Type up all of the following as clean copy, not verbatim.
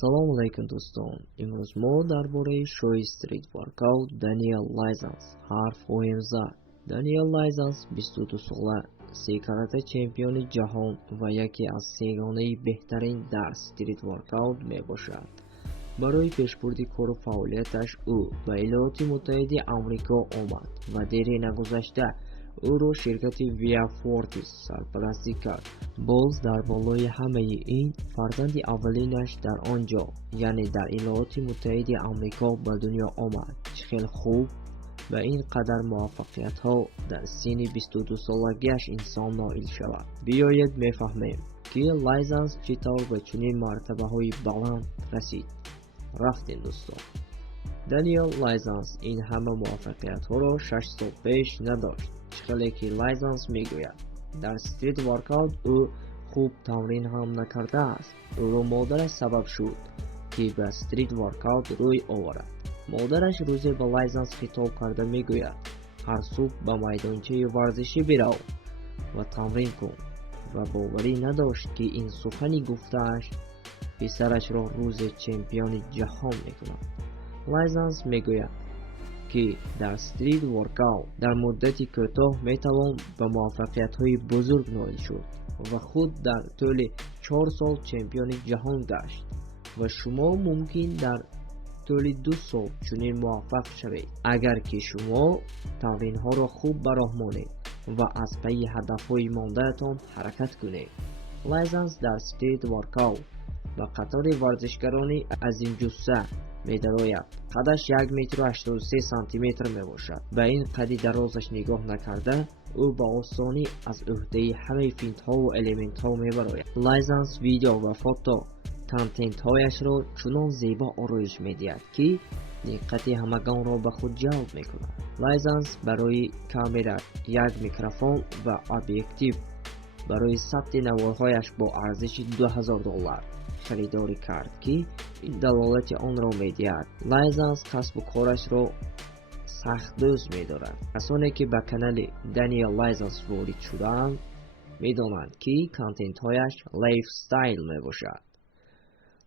салом алайкум дӯстон. имрӯз мо дар бораи шоуи стрит воркаут Даниэл Лайзанс ҳарф хоҳем зад. Даниэл Лайзанс 22 сола, се карате чемпиони ҷаҳон ва яке аз сегонаи беҳтарин дар стрит воркаут мебошад. барои пешбурди кору фаъолияташ ӯ ба Иёлоти Муттаҳидаи Амрико омад ва дери нагузашта ӯро ширкати Via Fortis сарпарастӣ кард. боз дар болои ҳамаи ин, фарзанди аввалинаш дар он ҷо, яъне дар Иёлоти Муттаҳидаи Амрико ба дунё омад. Чӣ хел хуб ба ин қадар муваффақиятҳо дар синни 22 солагиаш инсон ноил шавад. биёед мефаҳмем, ки Лайзанс чӣ тавр ба чунин мартабаҳои баланд расид. рафтем дӯстон. Даниэл Лайзанс ин ҳама муваффақиятҳоро 6 сол пеш надошт. чӣ хеле ки Лайзанс мегӯяд, дар стрит воркаут ӯ хуб тамрин ҳам накардааст. ӯро модараш сабаб шуд, ки ба стрит воркаут рӯй оварад. модараш рӯзе ба Лайзанс хитоб карда мегӯяд: ҳар субҳ ба майдончаи варзишӣ бирав ва тамрин кун, ва боварӣ надошт, ки ин сухани гуфтааш писарашро рӯзе чемпиони ҷаҳон мекунад. Лайзанс мегӯяд, ки дар стрит воркаут дар муддати кӯтоҳ метавон ба муваффақиятҳои бузург ноил шуд ва худ дар тӯли 4 сол чемпиони ҷаҳон гашт. ва шумо мумкин дар тӯли 2 сол чунин муваффақ шавед, агар ки шумо тамринҳоро хуб ба роҳ монед ва аз пайи ҳадафҳои мондаатон ҳаракат кунед. Лайзанс дар стрит воркаут ба қатори варзишгарони азимҷусса медарояд. қадаш 1,83 сантиметр мебошад. ба ин қади дарозаш нигоҳ накарда, ӯ ба осонӣ аз ӯҳдаи ҳамаи финтҳову элементҳо мебарояд. Лайзанс видео ва фото контентҳояшро чунон зебо ороиш медиҳад, ки диққати ҳамагонро ба худ ҷалб мекунад. Лайзанс барои камера, як микрофон ва объектив барои сабти наворҳояш бо арзиши $2000 харидорӣ кард, ки ин далолати онро медиҳад. Лайзанс касбу корашро сахтдӯст медорад. касоне ки ба канали Даниэл Лайзанс ворид шудаанд, медонанд, ки контентҳояш лайфстайл мебошад.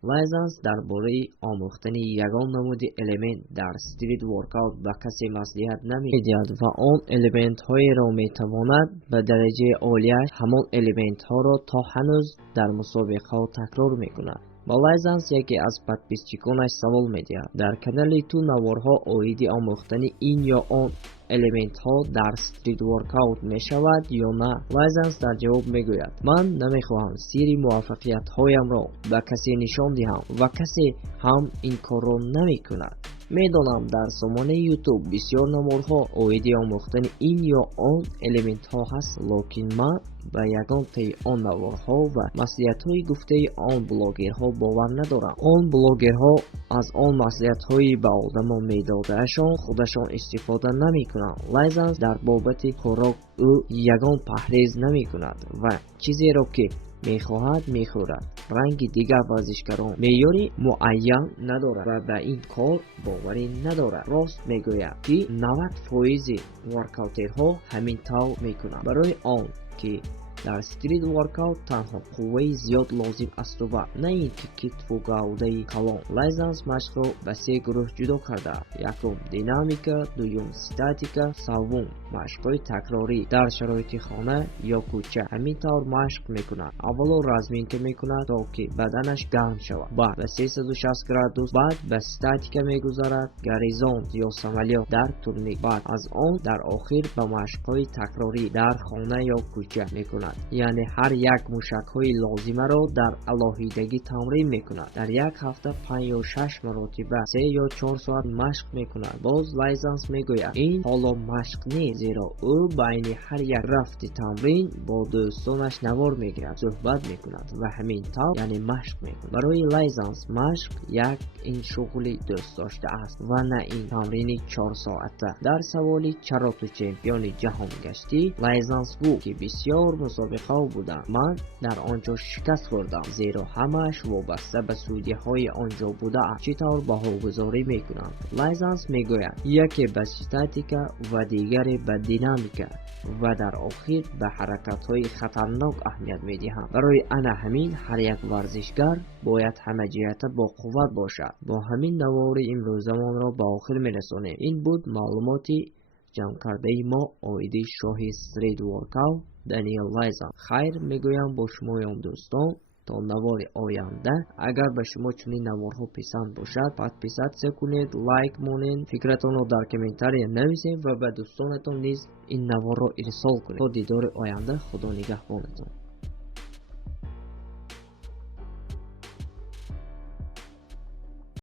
Лайзанс дар бораи омӯхтани ягон намуди элемент дар стрит воркаут ба касе маслиҳат намедиҳад ва он элементҳоеро метавонад ба дараҷаи олияш ҳамон элементҳоро то ҳанӯз дар мусобиқаҳо такрор мекунад. ба Лайзанс яке аз подписчиконаш савол медиҳад: дар канали ту наворҳо оиди омӯхтани ин ё он элементҳо дар стрит воркаут мешавад ё на? Лайзанс дар ҷавоб мегӯяд: ман намехоҳам сирри муваффақиятҳоямро ба касе нишон диҳам ва касе ҳам ин корро намекунад. медонам дар сомонаи YouTube бисёр наворҳо оиди омӯхтани ин ё он элементҳо ҳаст, локин ман ба ягонтаи он наворҳо ва маслиҳатҳои гуфтаи он блогерҳо бовар надорам. он блогерҳо аз он маслиҳатҳои ба одамон медодаашон худашон истифода намекунанд. Лайзанс дар бобати хӯрок ӯ ягон паҳрез намекунад ва чизеро ки мехоҳад мехӯрад. ранги дигар варзишгарон меъёри муайян надорад ва ба ин кор боварӣ надорад. рост мегӯяд, ки 90% воркаутерҳо ҳамин тавр мекунанд. барои он ки дар стрит воркаут танҳо қувваи зиёд лозим асту ва на ин ки китву гавдаи калон. Лайзанс машқро ба 3 гурӯҳ ҷудо кардааст: якум динамика, дуюм статика, саввум машқҳои такрорӣ дар шароити хона ё кӯча. ҳамин тавр машқ мекунад. аввало разминка мекунад, то ки баданаш гарм шавад, баъд ба 360 градус, баъд ба статика мегузарад, горизонт ё самолёт дар турник, баъд аз он дар охир ба машқҳои такрорӣ дар хона ё кӯча мекунад. яъне ҳар як мушакҳои лозимаро дар алоҳидагӣ тамрин мекунад. дар як ҳафта 5 ё 6 маротиба 3 ё 4 соат машқ мекунад. боз Лайзанс мегӯяд: ин ҳоло машқ нест, зеро ӯ байни ҳар як рафти тамрин бо дӯстонаш навор мегирад, суҳбат мекунад ва ҳамин тавр яъне машқ мекунад. барои Лайзанс машқ як ин шуғли дӯстдошта аст ва на ин тамрини 4 соата. дар саволи чаро ту чемпиони ҷаҳон гаштӣ, Лайзанс гуфт, ки бисёр مسابقه بودم. من در آنجا شکست خوردم زیرا همه‌اش وابسته به سودیهای آنجا بوده است. چطور بهاگذاری میکنم؟ لایزنس میگوید یکی به استاتیکا و دیگری به دینامیکا و در آخر به حرکت‌های خطرناک اهمیت می‌دهم. برای همین هر یک ورزشگر باید همه جهت با قوت باشد. با همین نوار امروزمان را به آخر می‌رسانیم. این بود معلوماتی جمع کرده ما آیدی شاه استریت ورکاوت دانیل لایزنس. خیر میگویم با شمایان دوستان تا نوار آینده. اگر به شما چنین نوارها پسند باشد پادپیسات کنید، لایک مونین، فکرتان را در کامنتاری نویسید و به دوستانتان نیز این نوار را ارسال کنید. تا دیدار آینده، خدا نگهبانتان.